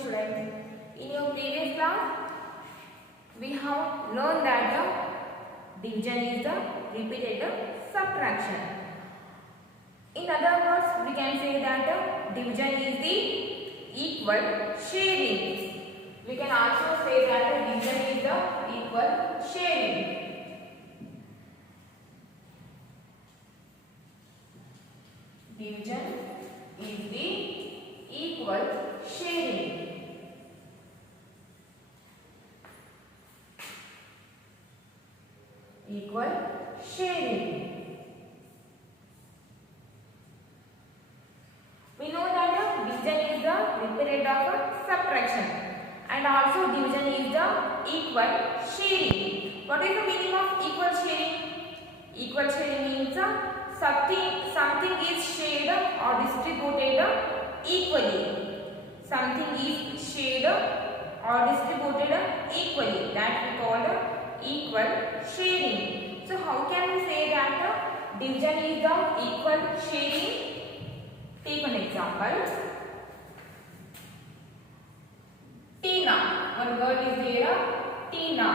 students. In your previous class, we have learned that the division is the repeated subtraction. In other words, we can say that division is the equal sharing. We can also say that division is the equal sharing. Division is the equal sharing. Equal sharing. We know that division is the repeated of subtraction, and also division is the equal sharing. What is the meaning of equal sharing? Equal sharing means something is shared or distributed equally. Something is shared or distributed equally. That we call equal sharing. So how can we say that division is the equal sharing? Take an example. Tina. One word is there. Tina.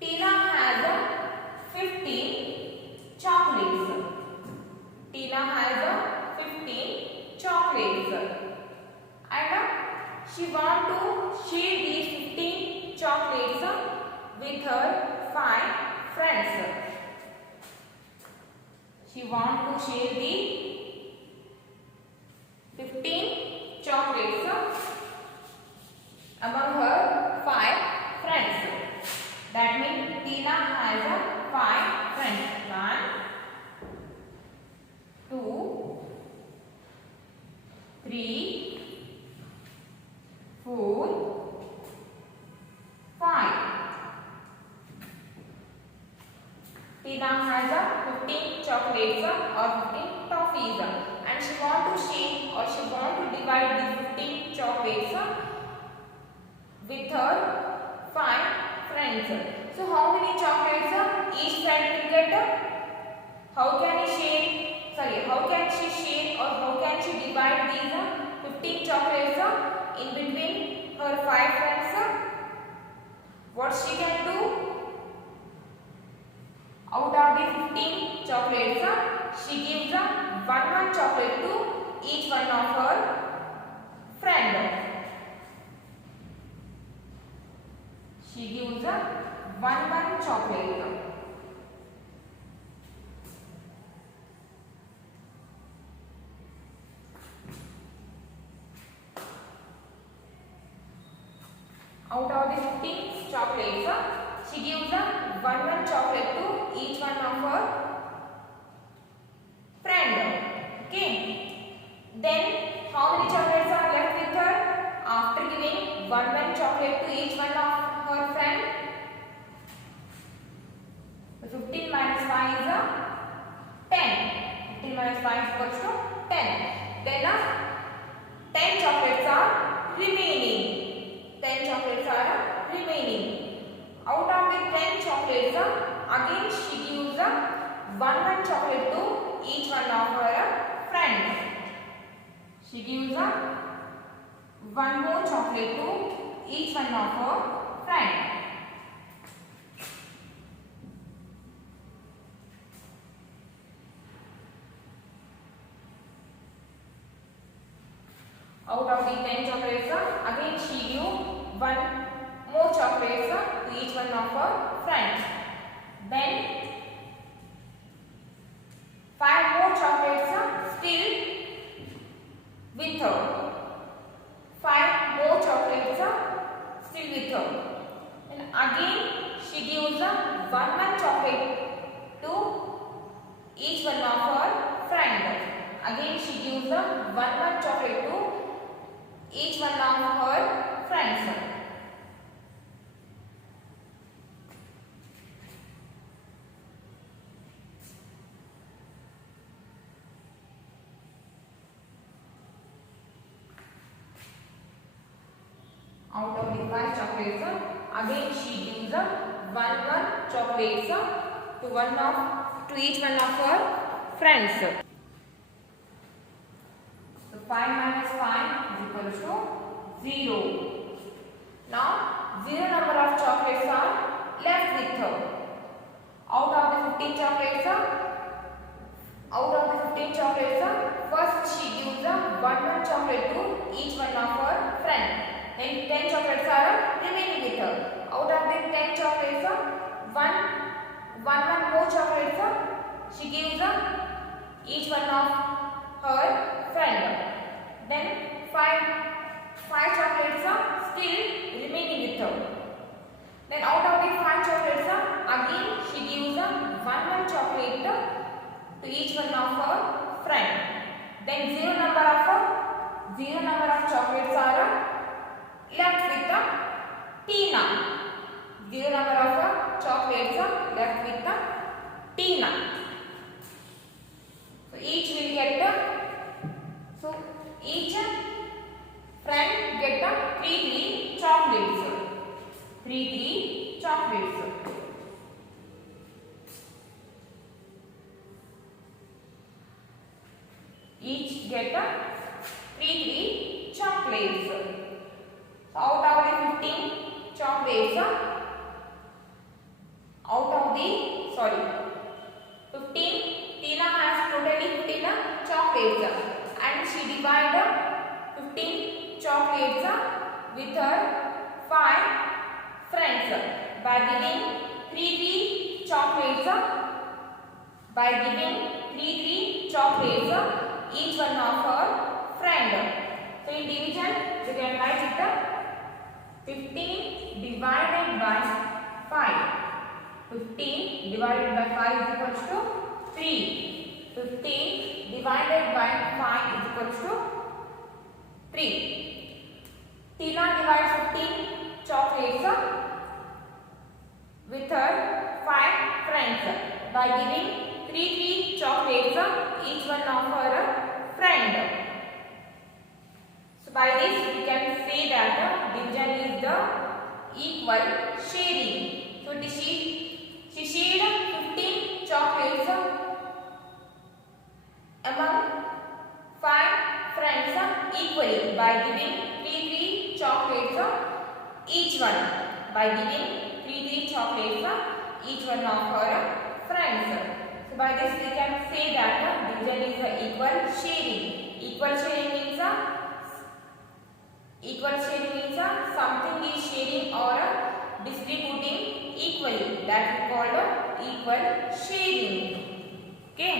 Tina has 15 chocolates. Tina has 15 chocolates. And she wants to share these 15 chocolates with her 5 friends. She wants to share the 15 chocolates among her 5 friends. That means Tina has 5 friends. 1, 2, 3, 4, 5. Tina has 15 chocolates or 15 toffees, and she wants to share or she wants to divide these 15 chocolates with her 5 friends. So how many chocolates each friend will get? How can she share or how can she divide these 15 chocolates in between her 5 friends? What she can do? Out of the 15 chocolates, she gives one chocolate to each one of her friend. She gives one chocolate. Out of the 15 chocolates, she gives one chocolate to each one of her friend. Okay. Then how many chocolates are left with her after giving one chocolate to each one of her friend? 15 minus 5 is 10. 15 minus 5 is equals to 10. Then 10 chocolates are remaining. 10 chocolates are remaining. Out of the 10 chocolates, again she gives one chocolate to each one of her friends. She gives one more chocolate to each one of her friends. Out of the 10 chocolates, again she gives one more chocolates to each one of her friends. Then 5 more chocolates still with her. 5 more chocolates still with her. And again she gives one chocolate to each one of her friends. Again she gives one chocolate to each one of her friends. Out of the 5 chocolates, again she gives one chocolates to each one of her friends. So 5 minus 5 is equal to 0. Now 0 number of chocolates are left with her. Out of the 15 chocolates, first she gives one chocolate to each one of her friend. Then 10 chocolates are remaining with her. Out of the 10 chocolates, one more chocolates she gives each one of her friend. Then five chocolates are still remaining with her. Then out of the 5 chocolates, again she gives one chocolate to each one of her friend. Then zero number of chocolates are left with Tina. Zero number of chocolates are left with Tina. So each will get each friend get 3 chocolates. 3 chocolates. Each get 3 chocolates. So out of the 15 chocolates, 15, Tina has totally 15 chocolates, and she divided 15 chocolates with her 5 friends by giving 3 chocolates. Each one of her friend. So in division we can write it 15 divided by 5. 15 divided by 5 is equals to 3. 15 divided by 5 is equals to 3. Tina divides 15 chocolates with her 5 friends by giving 3 chocolates each one of her friend. So by this we can say that division is the equal sharing. So she shared 15 chocolates among 5 friends equally by giving 3 chocolates each one. By giving 3 chocolates each one of her friends. So by this we can say that division is the equal sharing. Equal sharing means something is sharing or distributing equally. That is called equal sharing. Okay.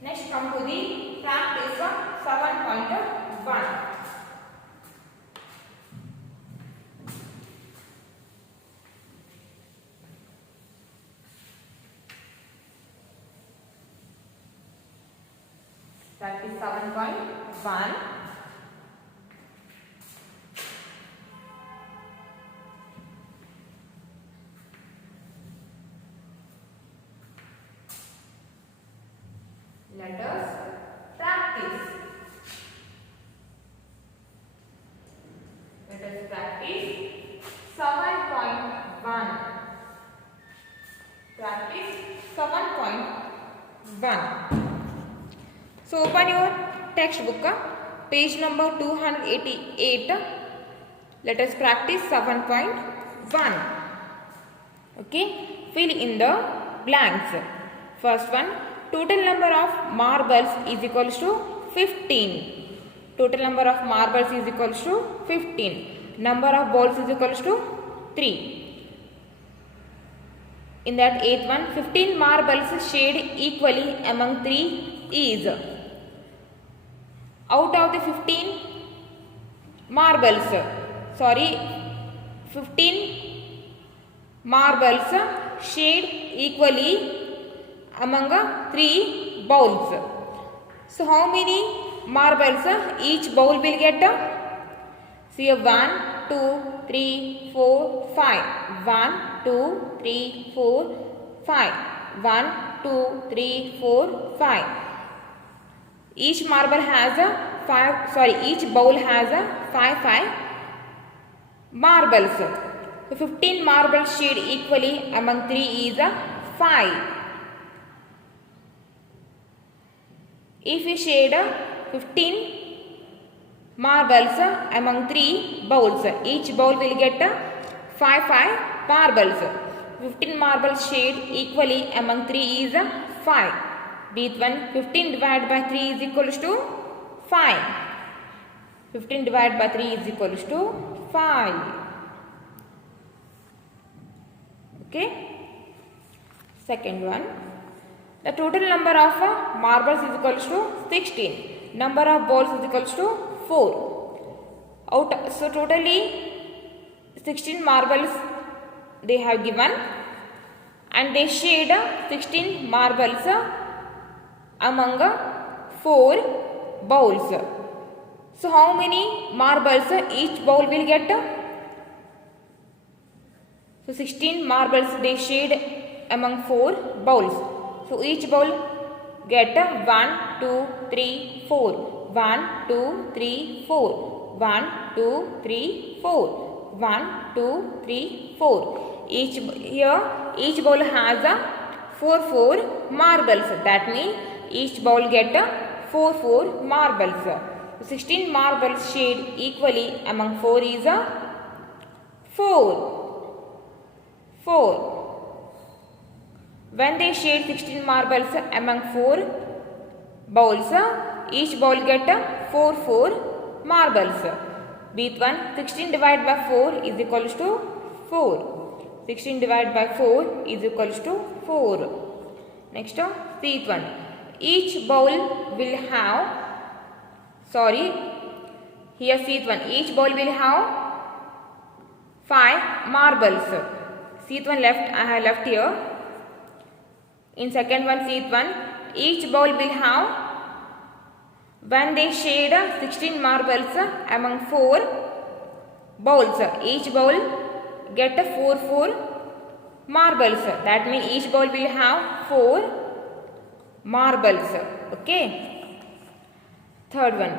Next come to the practice 7.1. Practice 7.1. Let us practice. Let us practice 7.1. Practice 7.1. So open your textbook, page number 288. Let us practice 7.1. Okay, fill in the blanks. First one, total number of marbles is equals to 15. Total number of marbles is equals to 15. Number of balls is equals to 3. In that 8th one, 15 marbles shared equally among 3 is. Out of the 15 marbles shared equally among 3 bowls. So how many marbles each bowl will get? See 1, 2, 3, 4, 5. 1, 2, 3, 4, 5. 1, 2, 3, 4, 5. Each marble has each bowl has 5 marbles. So 15 marbles shared equally among 3 is 5. If we shade 15 marbles among 3 bowls. Each bowl will get 5 marbles. 15 marbles shared equally among 3 is 5. B1 15 divided by 3 is equals to 5. 15 divided by 3 is equals to 5. Okay. Second one. The total number of marbles is equals to 16. Number of balls is equals to 4. So totally 16 marbles they have given, and they shared 16 marbles among 4 bowls. So how many marbles each bowl will get? So 16 marbles they shared among 4 bowls. So each bowl get 1, 2, 3, 4. 1, 2, 3, 4. 1, 2, 3, 4. 1, 2, 3, 4. Each bowl has 4 marbles. That means each bowl get 4 marbles. 16 marbles shared equally among 4 is 4. When they shared 16 marbles among 4 bowls, each bowl get 4 marbles. B1 16 divided by 4 is equals to 4. 16 divided by 4 is equals to 4. Next, C1. Each bowl will have, here C1. Each bowl will have 5 marbles. C1 left, I have left here. In second one, C1. Each bowl will have, when they shared 16 marbles among 4 bowls, each bowl get 4 marbles. That means each bowl will have 4 marbles. Okay. Third one.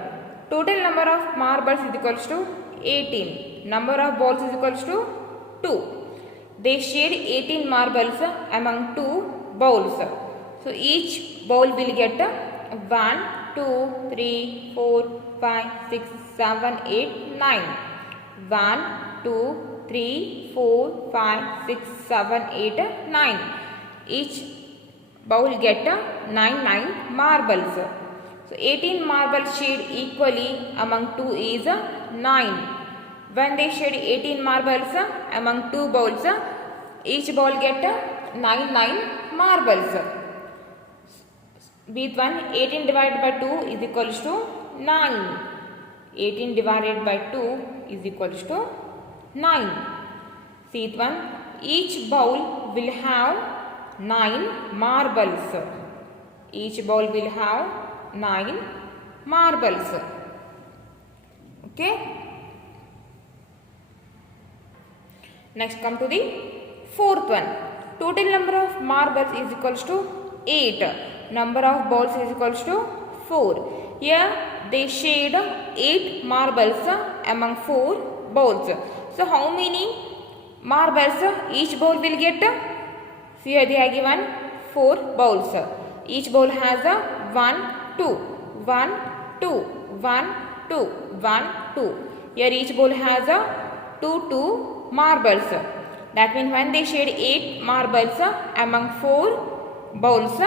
Total number of marbles is equals to 18. Number of balls is equals to 2. They shared 18 marbles among 2 bowls. So each bowl will get 1, 2, 3, 4, 5, 6, 7, 8, 9. 1, 2, 3, 4, 5, 6, 7, 8, 9. Each bowl get 9 marbles. So 18 marbles shared equally among 2 is 9. When they shared 18 marbles among 2 bowls, each bowl get 9 marbles. B1 18 divided by 2 is equals to 9. 18 divided by 2 is equals to 9. C1. Each bowl will have 9 marbles. Each bowl will have 9 marbles. Okay. Next, come to the fourth one. Total number of marbles is equals to 8. Number of balls is equals to 4. Here they shared 8 marbles among 4 bowls. So how many marbles each bowl will get? So here they are given 4 bowls. Each bowl has a 1, 2, 1, 2, 1, 2, 1, 2. Here each bowl has a 2 marbles. That means when they shared 8 marbles among 4 bowls,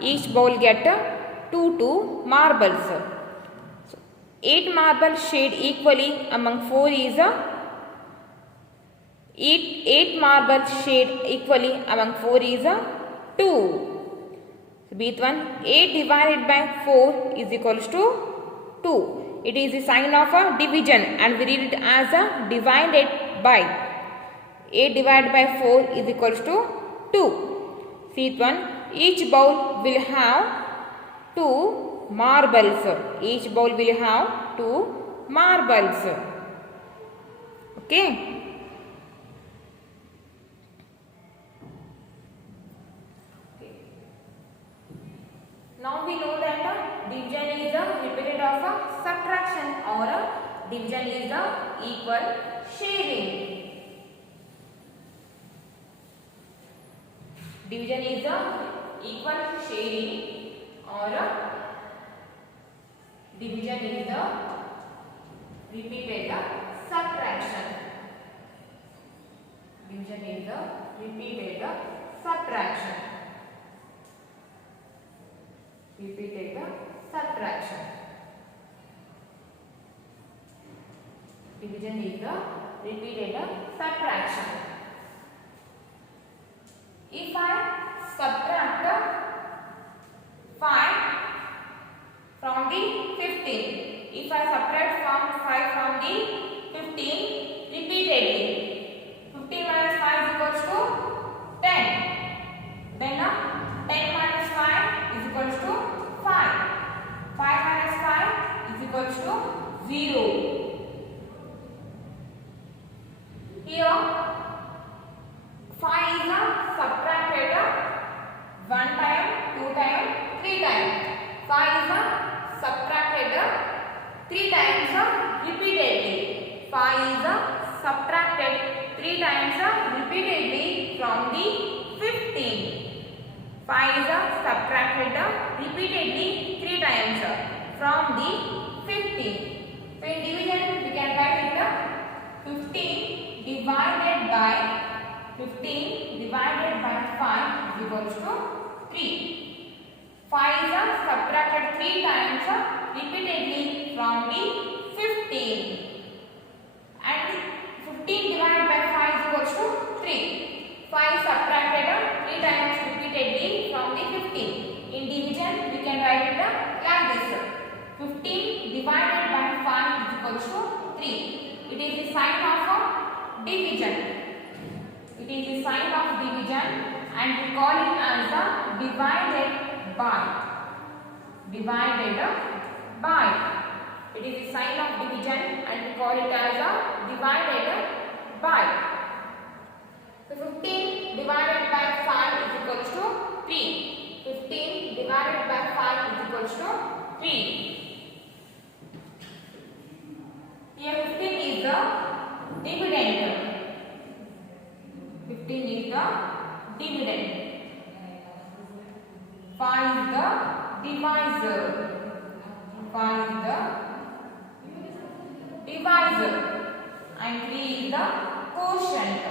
each bowl get 2 marbles. So 8 marbles shared equally among 4 is 8 marbles shared equally among 4 is 2. So B1 8 divided by 4 is equals to 2. It is a sign of a division and we read it as a divided by. 8 divided by 4 is equals to 2. C1. Each bowl will have 2 marbles. Each bowl will have 2 marbles. Okay. Now we know that division is the repeated of subtraction, or division is the equal sharing. Division is the equal sharing, or Division is the repeated subtraction. Division is the repeated subtraction. Repeated subtraction. Division is the repeated subtraction. If I subtract 5 from the 15, if I subtract from 5 from the 15 repeatedly, 15 minus 5 is equals to 10. Then 10 minus 5 is equals to 5. 5 minus 5 is equals to 0. Here 5 is subtracted 1 time, 2 time, 3 time. 5 is subtracted 3 times repeatedly. 5 is subtracted 3 times repeatedly from the 15. 5 is subtracted repeatedly 3 times from the 15. So in division we can write it 15 divided by 5 is equals to 3. 5 is subtracted 3 times repeatedly from the 15. And 15 divided by 5 is equals to 3. 5 subtracted 3 times repeatedly from the 15. In division we can write it like this. 15 divided by 5 is equals to 3. It is the sign of division. It is the sign of division and we call it as a divided by. Divided by. It is the sign of division and we call it as a divided by. So 15 divided by 5 is equals to 3. 15 divided by 5 is equals to 3. Here 15 is the dividend. 15 is the dividend. 5 is the divisor. 5 is the divisor. And 3 is the quotient.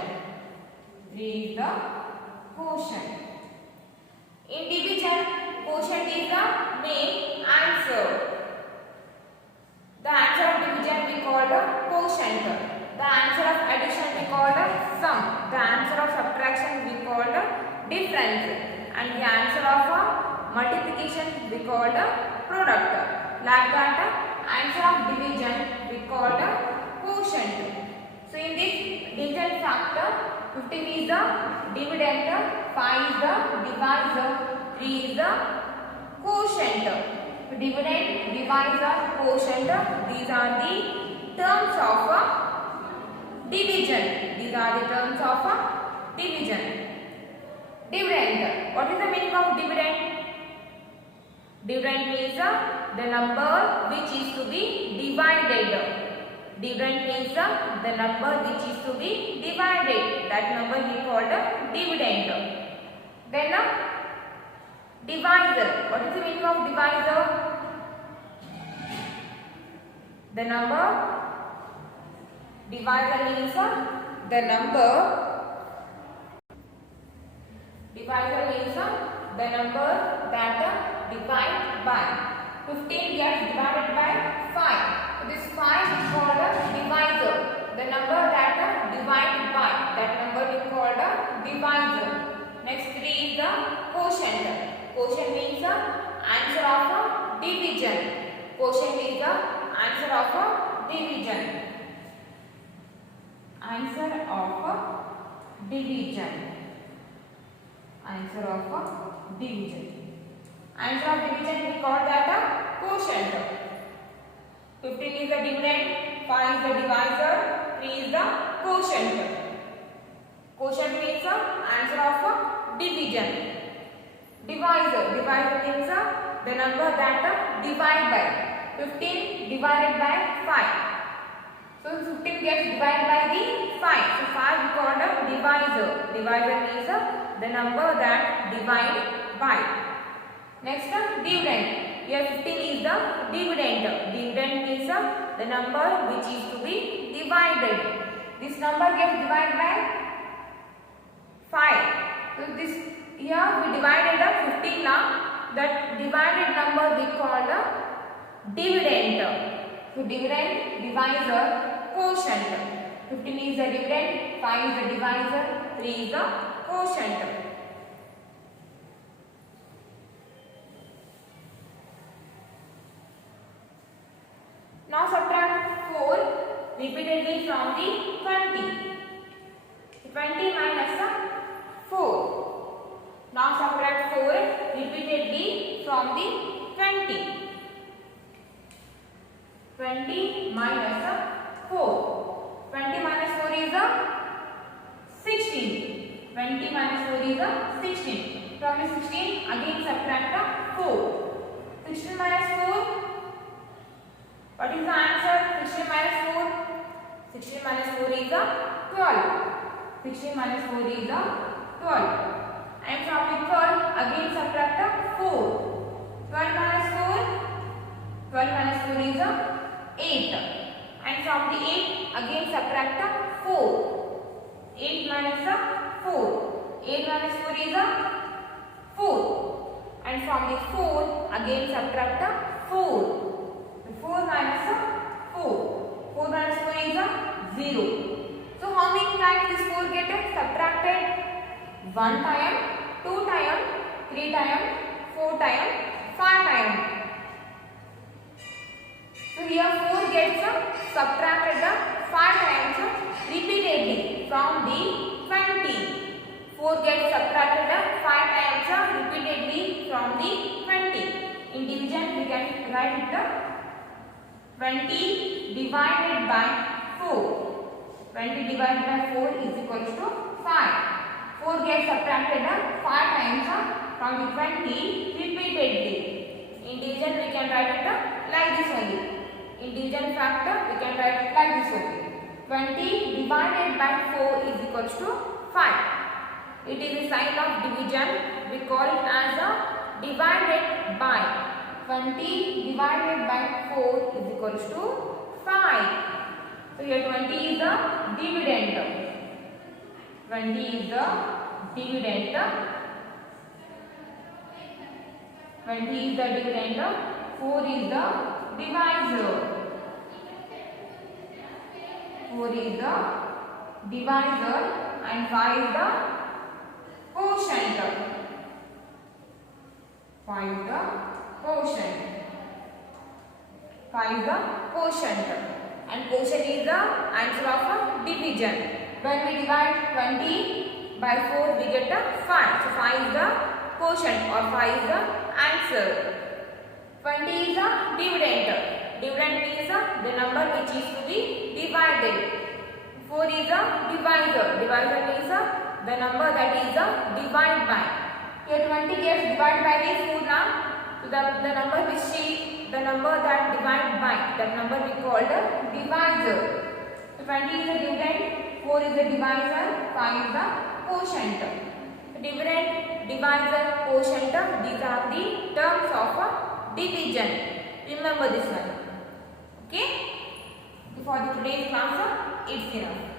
3 is the quotient. In division, quotient is the main answer. The answer of division we call quotient. The answer of addition we call sum. The answer of subtraction we call difference. And the answer of multiplication we call product. Like that, answer of division we call quotient. So in this division factor, 15 is the dividend, 5 is the divisor, 3 is the quotient. Dividend, divisor, quotient, these are the terms of division. These are the terms of division. Dividend. What is the meaning of dividend? Dividend means the number which is to be divided. Dividend means the number which is to be divided. That number is called dividend. Then divisor. What is the meaning of divisor? The number. Divisor means the number. Divisor means the number that divide by. 15 gets divided by 5. So this 5 is called a divisor. The number that divide by. That number is called a divisor. Next 3 is the quotient. Quotient means the answer of division. Quotient is the answer of division. Answer of division. Answer of division. Answer of division we call that a quotient. 15 is the dividend, 5 is the divisor, 3 is the quotient. Quotient means the answer of division. Divisor. Divisor means the number that divide by. 15 divided by 5. So 15 gets divided by the 5. So 5 is called a divisor. Divisor means the number that divide by. Next dividend. Here 15 is the dividend. Dividend means the number which is to be divided. This number gets divided by 5. So this here we divided the 15 now. That divided number we call the dividend. So dividend, divisor, quotient. 15 is the dividend, 5 is the divisor, 3 is the quotient. Now subtract 4 repeatedly from the 20. 20 minus 4. Now subtract 4 repeatedly from the 20. 20 minus 4. 20 minus 4 is 16. 20 minus 4 is 16. From the 16 again subtract 4. 16 minus 4. What is the answer? 16 minus 4. 16 minus 4 is 12. 16 minus 4 is 12. And from the 12 again subtract 4. 12 minus 4. 12 minus 4 is 8. And from the 8 again subtract 4. 8 minus 4. 8 minus 4 is 4. And from the 4 again subtract 4. 4 minus 4. 4 minus 4 is 0. So how many times this 4 gets subtracted? 1 time, 2 time, 3 time, 4 time, 5 time. So here 4 gets subtracted 5 times repeatedly from the 20. 4 gets subtracted 5 times repeatedly from the 20. In division we can write it 20 divided by 4. 20 divided by 4 is equal to 5. 4 gets subtracted 5 times from the 20 repeatedly. In division we can write it like this only. In division factor we can write it like this only. 20 divided by 4 is equal to 5. It is a sign of division. We call it as a divided by. 20 divided by 4 is equal to 5. So here 20 is the dividend. 20 is the dividend. 20 is the dividend. 4 is the divisor. 4 is the divisor and 5 is the quotient. 5 is the quotient. 5 is the quotient. And quotient is the answer of division. When we divide 20 by 4 we get 5. So 5 is the quotient or 5 is the answer. 20 is the dividend. Dividend means the number which is to be divided. 4 is the divisor. Divisor means the number that is divided by. Here 20 gets divided by the 4 now. So the number which is the number that divided by, that number we call the divisor. So 20 is the dividend, 4 is the divisor, 5 is the quotient. Dividend, divisor, quotient, these are the terms of division. Remember this one. Okay? For the today's class, it's enough.